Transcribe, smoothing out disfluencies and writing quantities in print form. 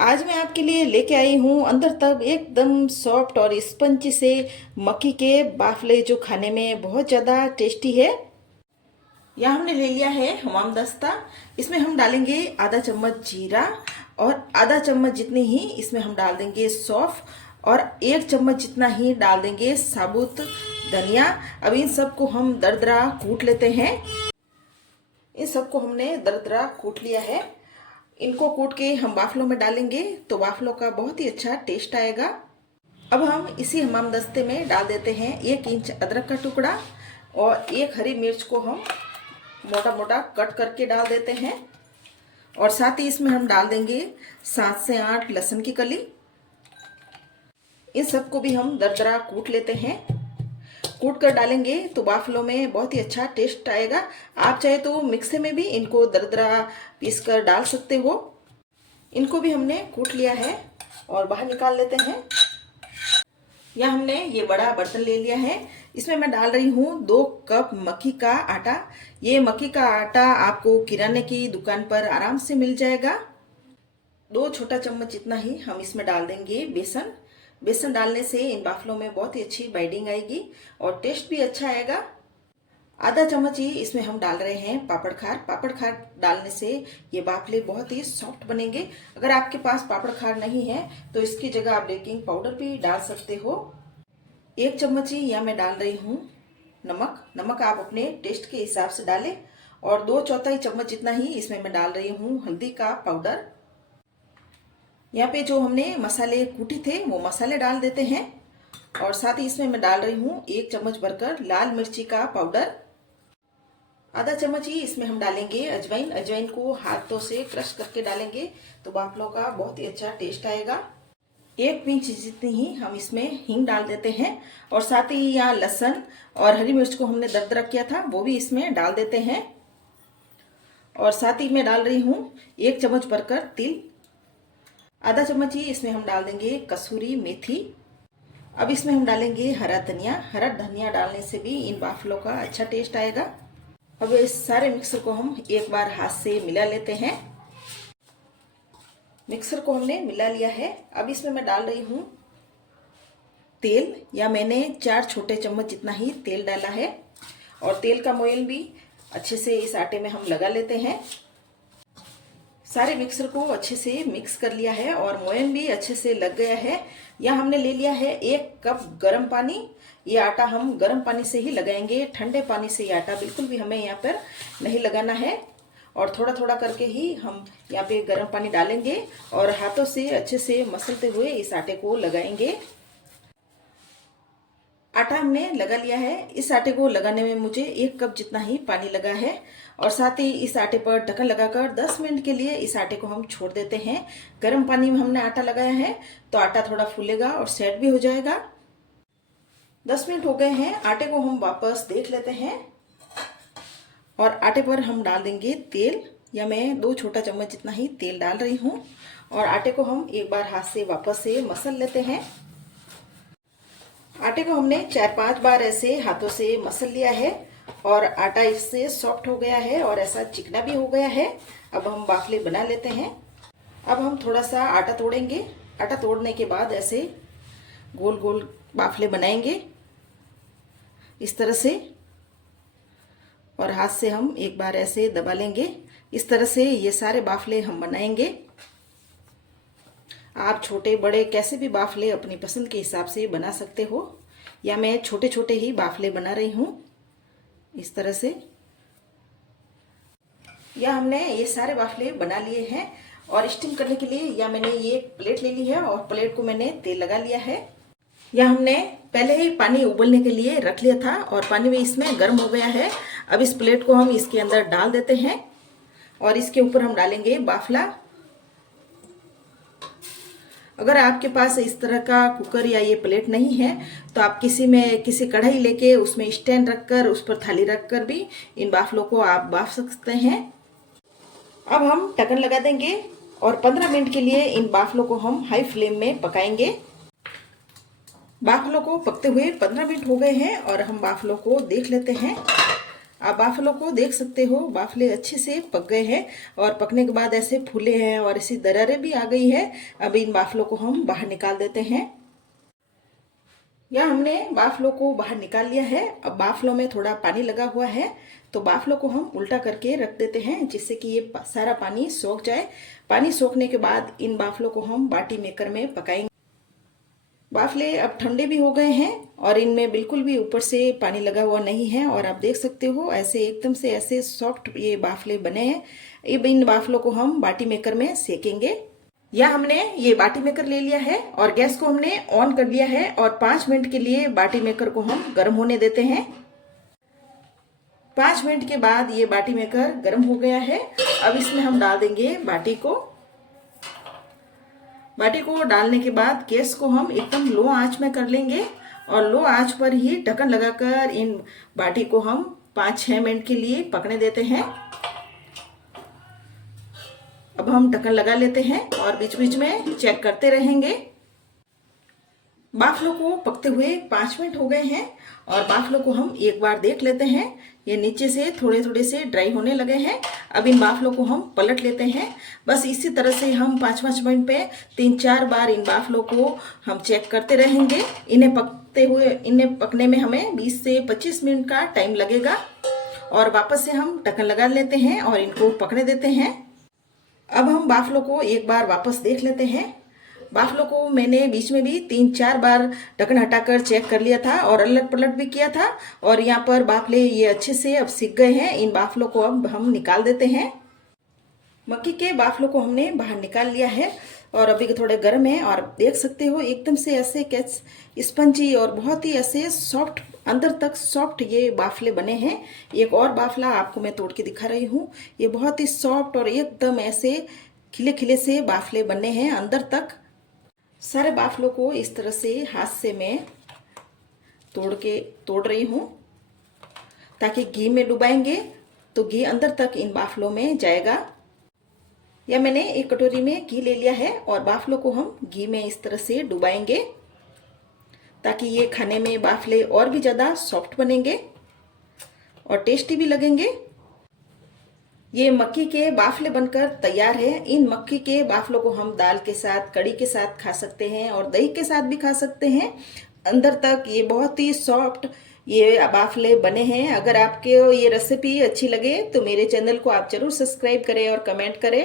आज मैं आपके लिए लेके आई हूँ अंदर तक एकदम सॉफ्ट और स्पंजी से मक्की के बाफले, जो खाने में बहुत ज़्यादा टेस्टी है। यहाँ हमने ले लिया है हमाम दस्ता। इसमें हम डालेंगे आधा चम्मच जीरा और आधा चम्मच जितनी ही इसमें हम डाल देंगे सौंफ और 1 चम्मच जितना ही डाल देंगे साबुत धनिया। अब इन सबको हम दरदरा कूट लेते हैं। इन सबको हमने दरदरा कूट लिया है। इनको कूट के हम बाफलों में डालेंगे तो बाफलों का बहुत ही अच्छा टेस्ट आएगा। अब हम इसी हमाम दस्ते में डाल देते हैं 1 इंच अदरक का टुकड़ा और 1 हरी मिर्च को हम मोटा मोटा कट करके डाल देते हैं। और साथ ही इसमें हम डाल देंगे 7 से 8 लहसुन की कली। इन सबको भी हम दरदरा कूट लेते हैं। कूट कर डालेंगे तो बाफलों में बहुत ही अच्छा टेस्ट आएगा। आप चाहे तो मिक्सी में भी इनको दरदरा पीस कर डाल सकते हो। इनको भी हमने कूट लिया है और बाहर निकाल लेते हैं। यहाँ हमने ये बड़ा बर्तन ले लिया है। इसमें मैं डाल रही हूँ 2 कप मक्की का आटा। ये मक्की का आटा आपको किराने की दुकान पर आराम से मिल जाएगा। 2 छोटा चम्मच जितना ही हम इसमें डाल देंगे बेसन। बेसन डालने से इन बाफलों में बहुत ही अच्छी बाइंडिंग आएगी और टेस्ट भी अच्छा आएगा। आधा चम्मच ही इसमें हम डाल रहे हैं पापड़ खार। पापड़ खार डालने से ये बाफले बहुत ही सॉफ्ट बनेंगे। अगर आपके पास पापड़ खार नहीं है तो इसकी जगह आप बेकिंग पाउडर भी डाल सकते हो। 1 चम्मच ही यहाँ मैं डाल रही हूँ नमक। नमक आप अपने टेस्ट के हिसाब से डालें। और 2/4 चम्मच जितना ही इसमें मैं डाल रही हूँ हल्दी का पाउडर। यहाँ पे जो हमने मसाले कूटे थे वो मसाले डाल देते हैं। और साथ ही इसमें मैं डाल रही हूँ 1 चम्मच भरकर लाल मिर्ची का पाउडर। आधा चम्मच ही इसमें हम डालेंगे अजवाइन। अजवाइन को हाथों से क्रश करके डालेंगे तो बाफलों का बहुत ही अच्छा टेस्ट आएगा। 1 पिंच जितनी ही हम इसमें हींग डाल देते हैं। और साथ ही यहाँ लहसुन और हरी मिर्च को हमने दरदरा किया था वो भी इसमें डाल देते हैं। और साथ ही मैं डाल रही हूँ 1 चम्मच भरकर तिल। आधा चम्मच ही इसमें हम डाल देंगे कसूरी मेथी। अब इसमें हम डालेंगे हरा धनिया। हरा धनिया डालने से भी इन बाफलों का अच्छा टेस्ट आएगा। अब इस सारे मिक्सर को हम एक बार हाथ से मिला लेते हैं। मिक्सर को हमने मिला लिया है। अब इसमें मैं डाल रही हूँ तेल। या मैंने 4 छोटे चम्मच जितना ही तेल डाला है। और तेल का मोयल भी अच्छे से इस आटे में हम लगा लेते हैं। सारे मिक्सर को अच्छे से मिक्स कर लिया है और मोयन भी अच्छे से लग गया है। यहाँ हमने ले लिया है 1 कप गर्म पानी। ये आटा हम गर्म पानी से ही लगाएंगे। ठंडे पानी से ये आटा बिल्कुल भी हमें यहाँ पर नहीं लगाना है। और थोड़ा थोड़ा करके ही हम यहाँ पे गर्म पानी डालेंगे और हाथों से अच्छे से मसलते हुए इस आटे को लगाएंगे। आटा हमने लगा लिया है। इस आटे को लगाने में मुझे 1 कप जितना ही पानी लगा है। और साथ ही इस आटे पर ढक्कन लगाकर 10 मिनट के लिए इस आटे को हम छोड़ देते हैं। गर्म पानी में हमने आटा लगाया है तो आटा थोड़ा फूलेगा और सेट भी हो जाएगा। 10 मिनट हो गए हैं। आटे को हम वापस देख लेते हैं। और आटे पर हम डाल देंगे तेल। या मैं 2 छोटा चम्मच जितना ही तेल डाल रही हूँ। और आटे को हम एक बार हाथ से वापस से मसल लेते हैं। आटे को हमने 4-5 बार ऐसे हाथों से मसल लिया है और आटा इससे सॉफ्ट हो गया है और ऐसा चिकना भी हो गया है। अब हम बाफले बना लेते हैं। अब हम थोड़ा सा आटा तोड़ेंगे। आटा तोड़ने के बाद ऐसे गोल गोल बाफले बनाएंगे इस तरह से। और हाथ से हम एक बार ऐसे दबा लेंगे। इस तरह से ये सारे बाफले हम बनाएंगे। आप छोटे बड़े कैसे भी बाफले अपनी पसंद के हिसाब से बना सकते हो। या मैं छोटे छोटे ही बाफले बना रही हूँ इस तरह से। या हमने ये सारे बाफले बना लिए हैं। और स्टीम करने के लिए या मैंने ये प्लेट ले ली है और प्लेट को मैंने तेल लगा लिया है। या हमने पहले ही पानी उबलने के लिए रख लिया था और पानी भी इसमें गर्म हो गया है। अब इस प्लेट को हम इसके अंदर डाल देते हैं और इसके ऊपर हम डालेंगे बाफला। अगर आपके पास इस तरह का कुकर या ये प्लेट नहीं है तो आप किसी कढ़ाई लेके उसमें स्टैंड रखकर उस पर थाली रखकर भी इन बाफलों को आप बाफ सकते हैं। अब हम ढक्कन लगा देंगे और 15 मिनट के लिए इन बाफलों को हम हाई फ्लेम में पकाएंगे। बाफलों को पकते हुए 15 मिनट हो गए हैं और हम बाफलों को देख लेते हैं। आप बाफलों को देख सकते हो, बाफले अच्छे से पक गए हैं और पकने के बाद ऐसे फूले हैं और ऐसी दरारें भी आ गई है। अब इन बाफलों को हम बाहर निकाल देते हैं। यहाँ हमने बाफलों को बाहर निकाल लिया है। अब बाफलों में थोड़ा पानी लगा हुआ है, तो बाफलों को हम उल्टा करके रख देते हैं जिससे कि ये सारा पानी सोख जाए। पानी सोखने के बाद इन बाफलों को हम बाटी मेकर में पकाएंगे। बाफले अब ठंडे भी हो गए हैं और इनमें बिल्कुल भी ऊपर से पानी लगा हुआ नहीं है और आप देख सकते हो ऐसे एकदम से ऐसे सॉफ्ट ये बाफले बने हैं। अब इन बाफलों को हम बाटी मेकर में सेकेंगे। या हमने ये बाटी मेकर ले लिया है और गैस को हमने ऑन कर लिया है और 5 मिनट के लिए बाटी मेकर को हम गर्म होने देते हैं। 5 मिनट के बाद ये बाटी मेकर गर्म हो गया है। अब इसमें हम डाल देंगे बाटी को। बाटी को डालने के बाद गैस को हम एकदम लो आंच में कर लेंगे और लो आंच पर ही ढक्कन लगाकर इन बाटी को हम 5-6 मिनट के लिए पकने देते हैं। अब हम ढक्कन लगा लेते हैं और बीच बीच में चेक करते रहेंगे। बाफलों को पकते हुए 5 मिनट हो गए हैं और बाफलों को हम एक बार देख लेते हैं। ये नीचे से थोड़े थोड़े से ड्राई होने लगे हैं। अब इन बाफलों को हम पलट लेते हैं। बस इसी तरह से हम 5-5 मिनट पे 3-4 बार इन बाफलों को हम चेक करते रहेंगे। इन्हें पकने में हमें 20 से 25 मिनट का टाइम लगेगा और वापस से हम ढक्कन लगा लेते हैं और इनको पकने देते हैं। अब हम बाफलों को एक बार वापस देख लेते हैं। बाफलों को मैंने बीच में भी 3-4 बार ढक्कन हटाकर चेक कर लिया था और अलट पलट भी किया था और यहाँ पर बाफले ये अच्छे से अब सिक गए हैं। इन बाफलों को अब हम निकाल देते हैं। मक्की के बाफलों को हमने बाहर निकाल लिया है और अभी थोड़े गर्म है और देख सकते हो एकदम से ऐसे कैच स्पंजी और बहुत ही ऐसे सॉफ्ट, अंदर तक सॉफ्ट ये बाफले बने हैं। एक और बाफला आपको मैं तोड़ के दिखा रही हूँ। ये बहुत ही सॉफ्ट और एकदम ऐसे खिले खिले से बाफले बने हैं अंदर तक। सारे बाफलों को इस तरह से हाथ से मैं तोड़ रही हूँ ताकि घी में डुबाएंगे तो घी अंदर तक इन बाफलों में जाएगा। या मैंने एक कटोरी में घी ले लिया है और बाफलों को हम घी में इस तरह से डुबाएंगे ताकि ये खाने में बाफले और भी ज़्यादा सॉफ्ट बनेंगे और टेस्टी भी लगेंगे। ये मक्की के बाफले बनकर तैयार है। इन मक्की के बाफलों को हम दाल के साथ, कड़ी के साथ खा सकते हैं और दही के साथ भी खा सकते हैं। अंदर तक ये बहुत ही सॉफ्ट ये बाफले बने हैं। अगर आपके ये रेसिपी अच्छी लगे तो मेरे चैनल को आप जरूर सब्सक्राइब करें और कमेंट करें।